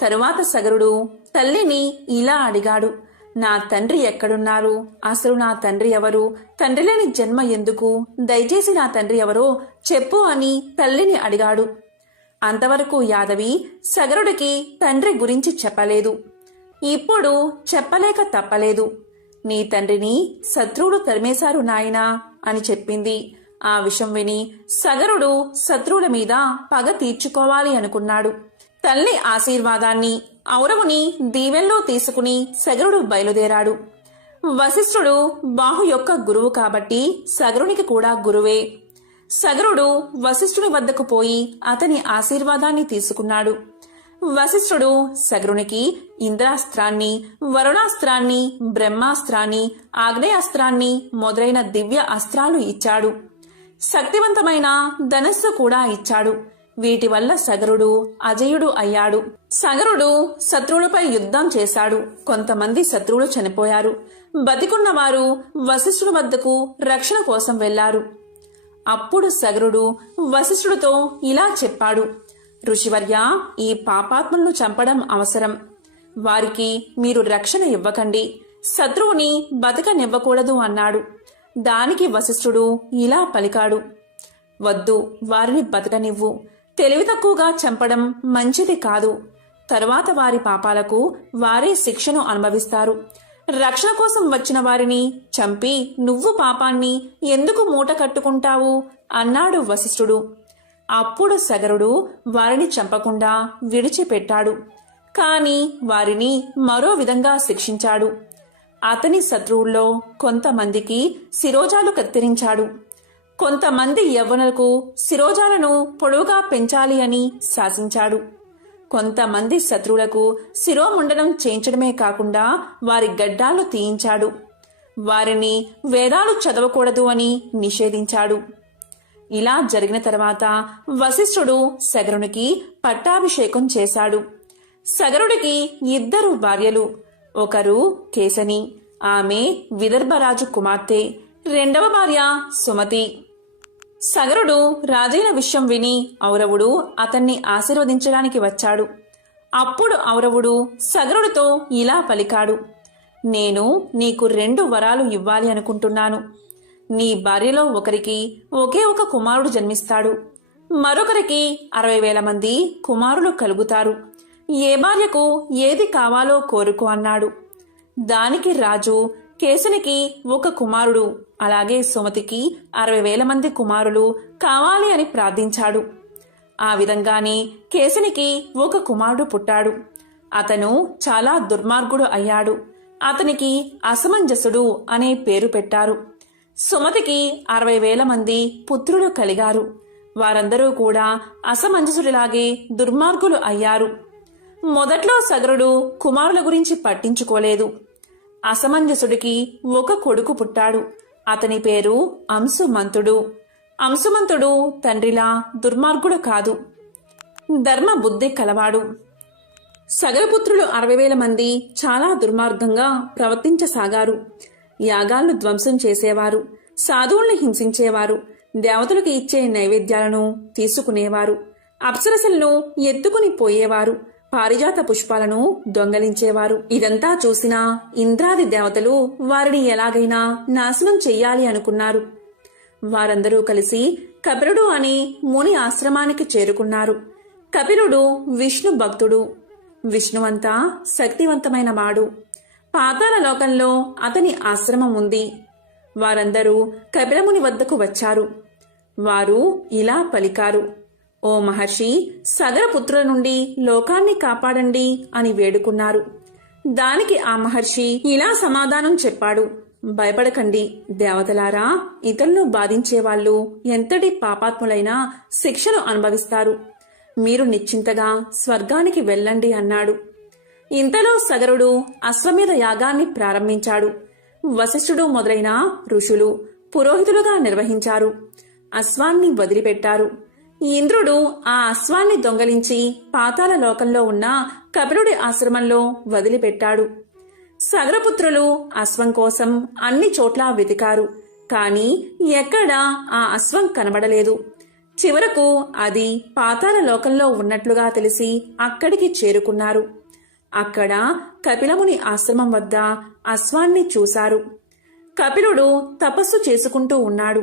తరువాత సగరుడు తల్లిని ఇలా అడిగాడు, నా తండ్రి ఎక్కడున్నారు? అసలు నా తండ్రి ఎవరు? తండ్రి లేని జన్మ ఎందుకు? దయచేసి నా తండ్రి ఎవరో చెప్పు అని తల్లిని అడిగాడు. అంతవరకు యాదవి సగరుడికి తండ్రి గురించి చెప్పలేదు. ఇప్పుడు చెప్పలేక తప్పలేదు. నీ తండ్రిని శత్రువులు తరిమేశారు నాయనా అని చెప్పింది. ఆ విషయం విని సగరుడు శత్రువుల మీద పగ తీర్చుకోవాలి అనుకున్నాడు. తల్లి ఆశీర్వాదాన్ని ఔరవుని దీవెల్లో తీసుకుని సగరుడు బయలుదేరాడు. వశిష్ఠుడు బాహు యొక్క గురువు కాబట్టి సగరునికి కూడా గురువే. సగరుడు వశిష్ఠుని వద్దకు పోయి అతని ఆశీర్వాదాన్ని తీసుకున్నాడు. వశిష్ఠుడు సగరునికి ఇంద్రాస్త్రాన్ని, వరుణాస్త్రాన్ని, బ్రహ్మాస్త్రాన్ని, ఆగ్నేయాస్త్రాన్ని మొదలైన దివ్య అస్త్రాలు ఇచ్చాడు. శక్తివంతమైన ధనస్సు కూడా ఇచ్చాడు. వీటి వల్ల సగరుడు అజయుడు అయ్యాడు. సగరుడు శత్రువులపై యుద్ధం చేశాడు. కొంతమంది శత్రువులు చనిపోయారు. బతికున్నవారు వశిష్ఠుని వద్దకు రక్షణ కోసం వెళ్లారు. అప్పుడు సగరుడు వశిష్ఠుడితో ఇలా చెప్పాడు, ఋషివర్య, ఈ పాపాత్ములను చంపడం అవసరం. వారికి మీరు రక్షణ ఇవ్వకండి. శత్రువుని బతకనివ్వకూడదు అన్నాడు. దానికి వశిష్ఠుడు ఇలా పలికాడు, వద్దు, వారిని బతకనివ్వు. తెలివి తక్కువగా చంపడం మంచిది కాదు. తరువాత వారి పాపాలకు వారే శిక్షను అనుభవిస్తారు. రక్షణ కోసం వచ్చిన వారిని చంపి నువ్వు పాపాన్ని ఎందుకు మూట కట్టుకుంటావు అన్నాడు వశిష్ఠుడు. అప్పుడు సగరుడు వారిని చంపకుండా విడిచిపెట్టాడు. కాని వారిని మరో విధంగా శిక్షించాడు. అతని శత్రువుల్లో కొంతమందికి శిరోజాలు కత్తిరించాడు. కొంతమంది యవ్వనులకు శిరోజాలను పొడవుగా పెంచాలి అని శాసించాడు. కొంతమంది శత్రువులకు శిరోముండనం చేయించడమే కాకుండా వారి గడ్డాలు తీయించాడు. వారిని వేదాలు చదవకూడదు అని నిషేధించాడు. ఇలా జరిగిన తర్వాత వశిష్ఠుడు సగరునికి పట్టాభిషేకం చేశాడు. సగరుడికి 2 భార్యలు. ఒకరు కేసని, ఆమె విదర్భరాజు కుమార్తె. 2వ భార్య సుమతి. సగరుడు రాజైన విషయం విని ఔరవుడు అతన్ని ఆశీర్వదించడానికి వచ్చాడు. అప్పుడు ఔరవుడు సగరుడితో ఇలా పలికాడు, నేను నీకు 2 వరాలు ఇవ్వాలి అనుకుంటున్నాను. నీ భార్యలో ఒకరికి ఒకే ఒక కుమారుడు జన్మిస్తాడు. మరొకరికి 60,000 మంది కుమారులు కలుగుతారు. ఏ భార్యకు ఏది కావాలో కోరుకో అన్నాడు. దానికి రాజు కేసునికి ఒక కుమారుడు, అలాగే సుమతికి 60,000 మంది కుమారులు కావాలి అని ప్రార్థించాడు. ఆ విధంగానే కేసునికి ఒక కుమారుడు పుట్టాడు. అతను చాలా దుర్మార్గుడు అయ్యాడు. అతనికి అసమంజసుడు అనే పేరు పెట్టారు. సుమతికి 60,000 మంది పుత్రులు కలిగారు. వారందరూ కూడా అసమంజసుడిలాగే దుర్మార్గులు అయ్యారు. మొదట్లో సగరుడు కుమారుల గురించి పట్టించుకోలేదు. అసమంజసుడికి ఒక కొడుకు పుట్టాడు. అతని పేరు అంశుమంతుడు. అంశుమంతుడు తండ్రిలా దుర్మార్గుడు కాదు, ధర్మ బుద్ధి కలవాడు. సగరపుత్రులు 60,000 మంది చాలా దుర్మార్గంగా ప్రవర్తించసాగారు. యాగాలను ధ్వంసం చేసేవారు, సాధువుల్ని హింసించేవారు, దేవతలకు ఇచ్చే నైవేద్యాలను తీసుకునేవారు. అప్సరసలను ఎత్తుకుని పోయేవారు, పారిజాత పుష్పాలను దొంగలించేవారు. ఇదంతా చూసిన ఇంద్రాది దేవతలు వారిని ఎలాగైనా నాశనం చెయ్యాలి అనుకున్నారు. వారందరూ కలిసి కపిలుడు అనే ముని ఆశ్రమానికి చేరుకున్నారు. కపిలుడు విష్ణు భక్తుడు. విష్ణువంతా శక్తివంతమైన వాడు. పాతాళ లోకంలో అతని ఆశ్రమం ఉంది. వారందరూ కపిలముని వద్దకు వచ్చారు. వారు ఇలా పలికారు: ఓ మహర్షి, సగరపుత్రుల నుండి లోకాన్ని కాపాడండి అని వేడుకున్నారు. దానికి ఆ మహర్షి ఇలా సమాధానం చెప్పాడు: భయపడకండి దేవతలారా, ఇతరులను బాధించేవాళ్లు ఎంతటి పాపాత్ములైనా శిక్షను అనుభవిస్తారు. మీరు నిశ్చింతగా స్వర్గానికి వెళ్ళండి అన్నాడు. ఇంతలో సగరుడు అశ్వమేధ యాగాన్ని ప్రారంభించాడు. వశిష్ఠుడు మొదలైన ఋషులు పురోహితులుగా నిర్వహించారు. అశ్వాన్ని వదిలిపెట్టారు. ఇంద్రుడు ఆ అశ్వాన్ని దొంగలించి పాతాళ లోకంలో ఉన్న కపిలుడి ఆశ్రమంలో వదిలిపెట్టాడు. సగరపుత్రులు అశ్వం కోసం అన్ని చోట్ల వెతికారు. కాని ఎక్కడా ఆ అశ్వం కనబడలేదు. చివరకు అది పాతాళ లోకంలో ఉన్నట్లుగా తెలిసి అక్కడికి చేరుకున్నారు. అక్కడ కపిలముని ఆశ్రమం వద్ద అశ్వాన్ని చూశారు. కపిలుడు తపస్సు చేసుకుంటూ ఉన్నాడు.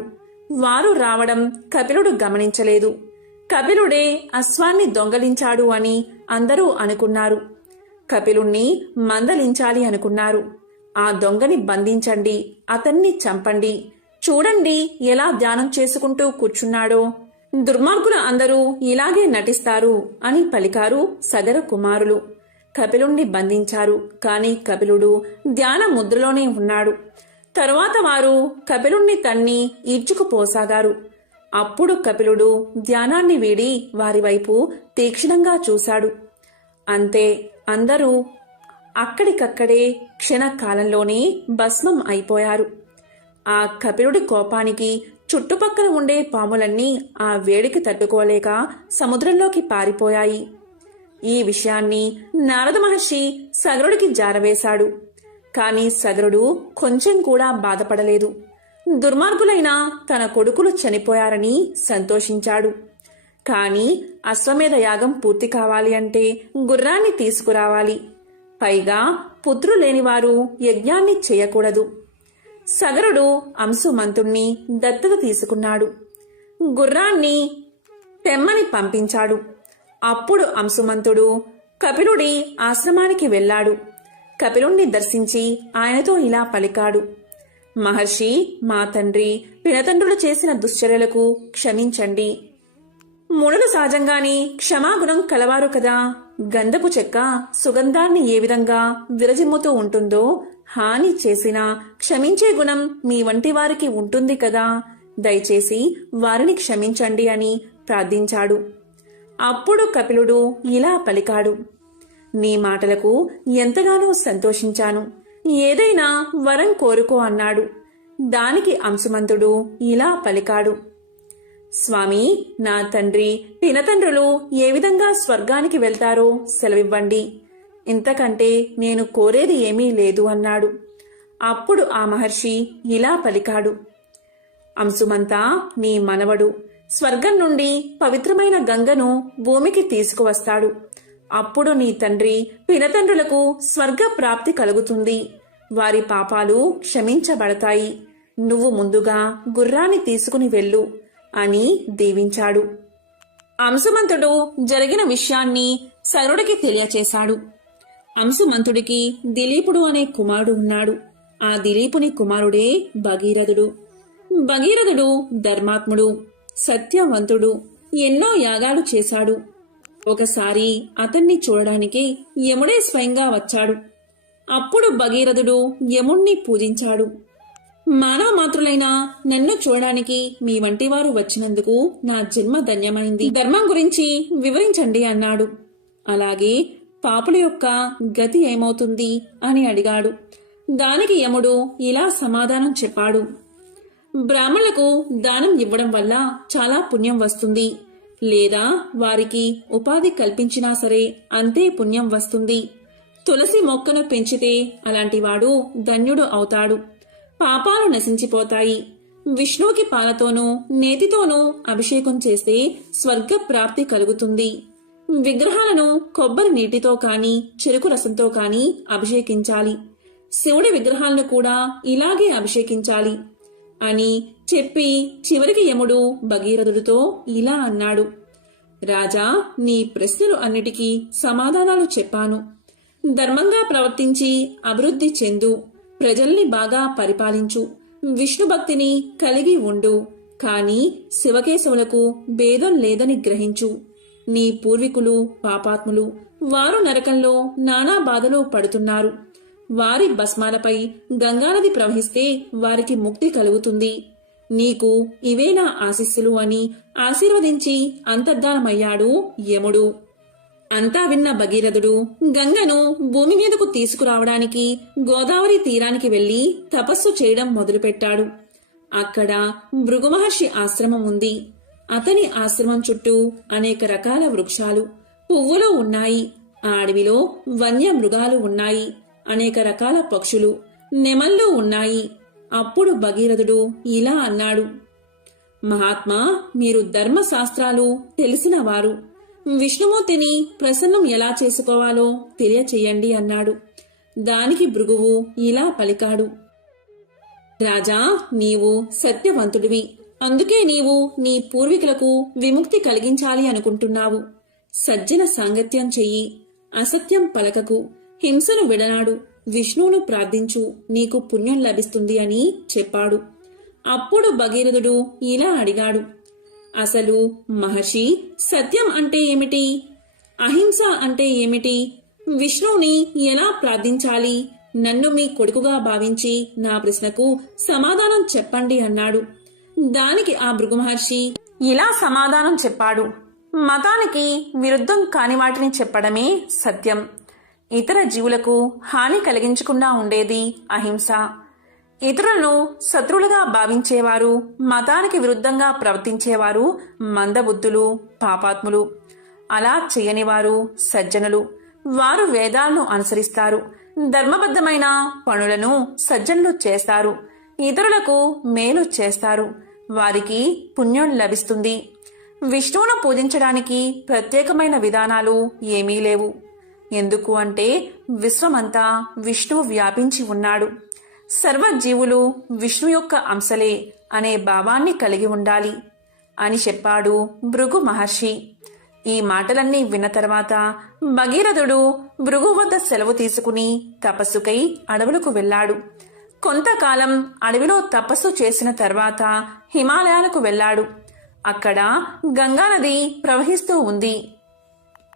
వారు రావడం కపిలుడు గమనించలేదు. కపిలుడే అశ్వాన్ని దొంగలించాడు అని అందరూ అనుకున్నారు. కపిలుణ్ణి మందలించాలి అనుకున్నారు. ఆ దొంగని బంధించండి, అతన్ని చంపండి, చూడండి ఎలా ధ్యానం చేసుకుంటూ కూర్చున్నాడో. దుర్మార్గుల అందరూ ఇలాగే నటిస్తారు అని పలికారు సగర కుమారులు. కపిలుణ్ణి బంధించారు. కాని కపిలుడు ధ్యాన ముద్రలోనే ఉన్నాడు. తరువాత వారు కపిలుణ్ణి తన్ని ఈడ్చుకుపోసాగారు. అప్పుడు కపిలుడు ధ్యానాన్ని వీడి వారి వైపు తీక్షణంగా చూశాడు. అంతే, అందరూ అక్కడికక్కడే క్షణకాలంలోనే భస్మం అయిపోయారు. ఆ కపిలుడి కోపానికి చుట్టుపక్కల ఉండే పాములన్నీ ఆ వేడికి తట్టుకోలేక సముద్రంలోకి పారిపోయాయి. ఈ విషయాన్ని నారద మహర్షి సగరుడికి జారవేశాడు. కాని సగరుడు కొంచెం కూడా బాధపడలేదు. దుర్మార్గులైన తన కొడుకులు చనిపోయారని సంతోషించాడు. కాని అశ్వమేధ యాగం పూర్తి కావాలి అంటే గుర్రాన్ని తీసుకురావాలి. పైగా పుత్రులు లేనివారు యజ్ఞాన్ని చేయకూడదు. సగరుడు అంశుమంతుణ్ణి దత్తత తీసుకున్నాడు. గుర్రాన్ని తెమ్మని పంపించాడు. అప్పుడు అంశుమంతుడు కపిలుడి ఆశ్రమానికి వెళ్ళాడు. కపిలుణ్ణి దర్శించి ఆయనతో ఇలా పలికాడు: మహర్షి, మా తండ్రి పినతండ్రులు చేసిన దుశ్చర్యలకు క్షమించండి. మునులు సహజంగానే క్షమాగుణం కలవారు కదా. గంధపు చెక్క సుగంధాన్ని ఏ విధంగా విరజిమ్ముతూ ఉంటుందో, హాని చేసినా క్షమించే గుణం మీ వంటి వారికి ఉంటుంది కదా. దయచేసి వారిని క్షమించండి అని ప్రార్థించాడు. అప్పుడు కపిలుడు ఇలా పలికాడు: నీ మాటలకు ఎంతగానో సంతోషించాను. ఏదైనా వరం కోరుకో అన్నాడు. దానికి అంశుమంతుడు ఇలా పలికాడు: స్వామి, నా తండ్రి పినతండ్రులు ఏ విధంగా స్వర్గానికి వెళ్తారో సెలవివ్వండి. ఇంతకంటే నేను కోరేది ఏమీ లేదు అన్నాడు. అప్పుడు ఆ మహర్షి ఇలా పలికాడు: అంశుమంతా, నీ మనవడు స్వర్గం నుండి పవిత్రమైన గంగను భూమికి తీసుకువస్తాడు. అప్పుడు నీ తండ్రి పినతండ్రులకు స్వర్గ ప్రాప్తి కలుగుతుంది. వారి పాపాలు క్షమించబడతాయి. నువ్వు ముందుగా గుర్రాన్ని తీసుకుని వెళ్ళు అని దీవించాడు. అంశుమంతుడు జరిగిన విషయాన్ని సగరుడికి తెలియచేశాడు. అంశుమంతుడికి దిలీపుడు అనే కుమారుడు ఉన్నాడు. ఆ దిలీపుని కుమారుడే భగీరథుడు. భగీరథుడు ధర్మాత్ముడు, సత్యవంతుడు, ఎన్నో యాగాలు చేశాడు. ఒకసారి అతన్ని చూడడానికి యముడే స్వయంగా వచ్చాడు. అప్పుడు భగీరథుడు యముణ్ణి పూజించాడు. మానవ మాతృలైన నన్ను చూడడానికి మీ వంటివారు వచ్చినందుకు నా జన్మ ధన్యమైంది. ధర్మం గురించి వివరించండి అన్నాడు. అలాగే పాపుల యొక్క గతి ఏమవుతుంది అని అడిగాడు. దానికి యముడు ఇలా సమాధానం చెప్పాడు: బ్రాహ్మణులకు దానం ఇవ్వడం వల్ల చాలా పుణ్యం వస్తుంది. లేదా వారికి ఉపాధి కల్పించినా సరే అంతే పుణ్యం వస్తుంది. తులసి మొక్కను పెంచితే అలాంటివాడు ధన్యుడు అవుతాడు. పాపాలు నశించిపోతాయి. విష్ణువుకి పాలతోనూ నేతితోనూ అభిషేకం చేస్తే స్వర్గ ప్రాప్తి కలుగుతుంది. విగ్రహాలను కొబ్బరి నీటితో కాని చెరుకు రసంతో కాని అభిషేకించాలి. శివుడి విగ్రహాలను కూడా ఇలాగే అభిషేకించాలి అని చెప్పి చివరికి యముడు భగీరథుడితో ఇలా అన్నాడు. రాజా, నీ ప్రశ్నలు అన్నిటికీ సమాధానాలు చెప్పాను. ధర్మంగా ప్రవర్తించి అభివృద్ధి చెందు, ప్రజల్ని బాగా పరిపాలించు, విష్ణు భక్తిని కలిగి ఉండు. కాని శివకేశవులకు భేదం లేదని గ్రహించు. నీ పూర్వీకులు పాపాత్ములు, వారు నరకంలో నానా బాధలు పడుతున్నారు. వారి భస్మాలపై గంగానది ప్రవహిస్తే వారికి ముక్తి కలుగుతుంది. నీకు ఇవే నా ఆశీస్సులు అని ఆశీర్వదించి అంతర్ధానమయ్యాడు యముడు. అంతా విన్న భగీరథుడు గంగను భూమి మీదకు తీసుకురావడానికి గోదావరి తీరానికి వెళ్లి తపస్సు చేయడం మొదలుపెట్టాడు. అక్కడ భృగు మహర్షి ఆశ్రమం ఉంది. అతని ఆశ్రమం చుట్టూ అనేక రకాల వృక్షాలు, పువ్వులు ఉన్నాయి. ఆ అడవిలో వన్య మృగాలు ఉన్నాయి. అనేక రకాల పక్షులు, నెమళ్ళు ఉన్నాయి. అప్పుడు భగీరథుడు ఇలా అన్నాడు. మహాత్మా, మీరు ధర్మశాస్త్రాలు తెలిసినవారు. విష్ణుమూర్తిని ప్రసన్నం ఎలా చేసుకోవాలో తెలియచేయండి అన్నాడు. దానికి భృగువు ఇలా పలికాడు. రాజా, నీవు సత్యవంతుడివి. అందుకే నీవు నీ పూర్వీకులకు విముక్తి కలిగించాలి అనుకుంటున్నావు. సజ్జన సాంగత్యం చెయ్యి, అసత్యం పలకకు, హింసను విడనాడు, విష్ణువును ప్రార్థించు, నీకు పుణ్యం లభిస్తుంది అని చెప్పాడు. అప్పుడు భగీరథుడు ఇలా అడిగాడు. అసలు మహర్షి, సత్యం అంటే ఏమిటి? అహింస అంటే ఏమిటి? విష్ణువుని ఎలా ప్రార్థించాలి? నన్ను మీ కొడుకుగా భావించి నా ప్రశ్నకు సమాధానం చెప్పండి అన్నాడు. దానికి ఆ భృగు మహర్షి ఇలా సమాధానం చెప్పాడు. మతానికి విరుద్ధం కాని వాటిని చెప్పడమే సత్యం. ఇతర జీవులకు హాని కలిగించకుండా ఉండేది అహింస. ఇతరులను శత్రువులుగా భావించేవారు, మతానికి విరుద్ధంగా ప్రవర్తించేవారు మందబుద్ధులు, పాపాత్ములు. అలా చేయనివారు సజ్జనులు. వారు వేదాలను అనుసరిస్తారు. ధర్మబద్ధమైన పనులను సజ్జనులు చేస్తారు. ఇతరులకు మేలు చేస్తారు. వారికి పుణ్యం లభిస్తుంది. విష్ణువును పూజించడానికి ప్రత్యేకమైన విధానాలు ఏమీ లేవు. ఎందుకు అంటే విశ్వమంతా విష్ణువు వ్యాపించి ఉన్నాడు. సర్వజీవులు విష్ణు యొక్క అంశలే అనే భావాన్ని కలిగి ఉండాలి అని చెప్పాడు భృగు మహర్షి. ఈ మాటలన్నీ విన్న తర్వాత భగీరథుడు భృగు వద్ద సెలవు తీసుకుని తపస్సుకై అడవులకు వెళ్ళాడు. కొంతకాలం అడవిలో తపస్సు చేసిన తర్వాత హిమాలయాలకు వెళ్ళాడు. అక్కడ గంగానది ప్రవహిస్తూ ఉంది.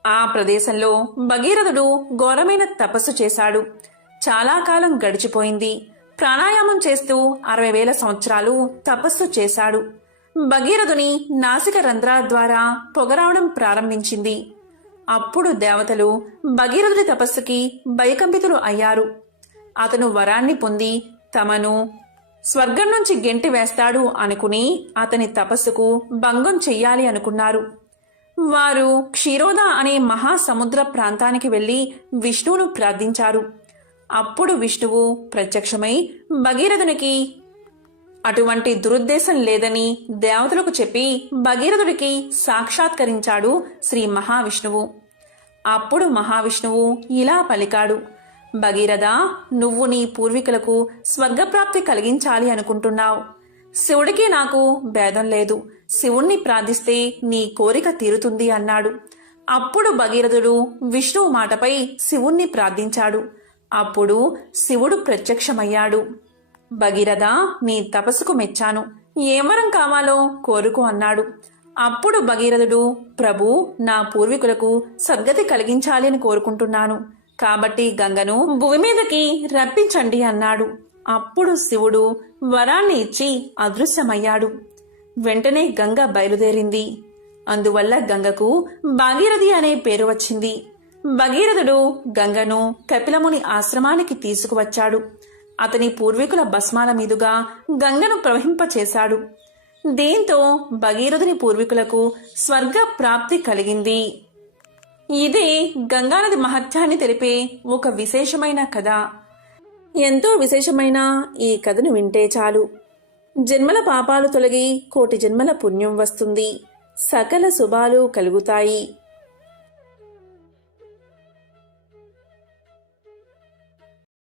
ఆ ప్రదేశంలో భగీరథుడు ఘోరమైన తపస్సు చేశాడు. చాలా కాలం గడిచిపోయింది. ప్రాణాయామం చేస్తూ 60,000 సంవత్సరాలు తపస్సు చేశాడు. భగీరథుని నాసిక రంధ్రాల ద్వారా పొగరావడం ప్రారంభించింది. అప్పుడు దేవతలు భగీరథుడి తపస్సుకి భయకంపితులు అయ్యారు. అతను వరాన్ని పొంది తమను స్వర్గం నుంచి గెంటి వేస్తాడు అనుకుని అతని తపస్సుకు భంగం చెయ్యాలి అనుకున్నారు. వారు క్షీరోద అనే మహాసముద్ర ప్రాంతానికి వెళ్లి విష్ణువును ప్రార్థించారు. అప్పుడు విష్ణువు ప్రత్యక్షమై భగీరథునికి అటువంటి దురుద్దేశం లేదని దేవతలకు చెప్పి భగీరథుడికి సాక్షాత్కరించాడు శ్రీ మహావిష్ణువు. అప్పుడు మహావిష్ణువు ఇలా పలికాడు. భగీరథ, నువ్వు నీ పూర్వీకులకు స్వర్గప్రాప్తి కలిగించాలి అనుకుంటున్నావు. శివుడికి నాకు భేదం లేదు. శివుణ్ణి ప్రార్థిస్తే నీ కోరిక తీరుతుంది అన్నాడు. అప్పుడు భగీరథుడు విష్ణువు మాటపై శివుణ్ణి ప్రార్థించాడు. అప్పుడు శివుడు ప్రత్యక్షమయ్యాడు. భగీరథ, నీ తపస్సుకు మెచ్చాను. ఏ వరం కావాలో కోరుకో అన్నాడు. అప్పుడు భగీరథుడు, ప్రభు, నా పూర్వీకులకు సద్గతి కలిగించాలి అని కోరుకుంటున్నాను. కాబట్టి గంగను భూమి మీదకి రప్పించండి అన్నాడు. అప్పుడు శివుడు వరాన్ని ఇచ్చి అదృశ్యమయ్యాడు. వెంటనే గంగ బయలుదేరింది. అందువల్ల గంగకు భాగీరథి అనే పేరు వచ్చింది. భగీరథుడు గంగను కపిలముని ఆశ్రమానికి తీసుకువచ్చాడు. అతని పూర్వీకుల భస్మాల మీదుగా గంగను ప్రవహింపచేశాడు. దీంతో భగీరథుని పూర్వీకులకు స్వర్గ ప్రాప్తి కలిగింది. ఇదే గంగానది మహత్యాన్ని తెలిపే ఒక విశేషమైన కథ. ఎంతో విశేషమైన ఈ కథను వింటే చాలు జన్మల పాపాలు తొలగి కోటి జన్మల పుణ్యం వస్తుంది. సకల శుభాలు కలుగుతాయి.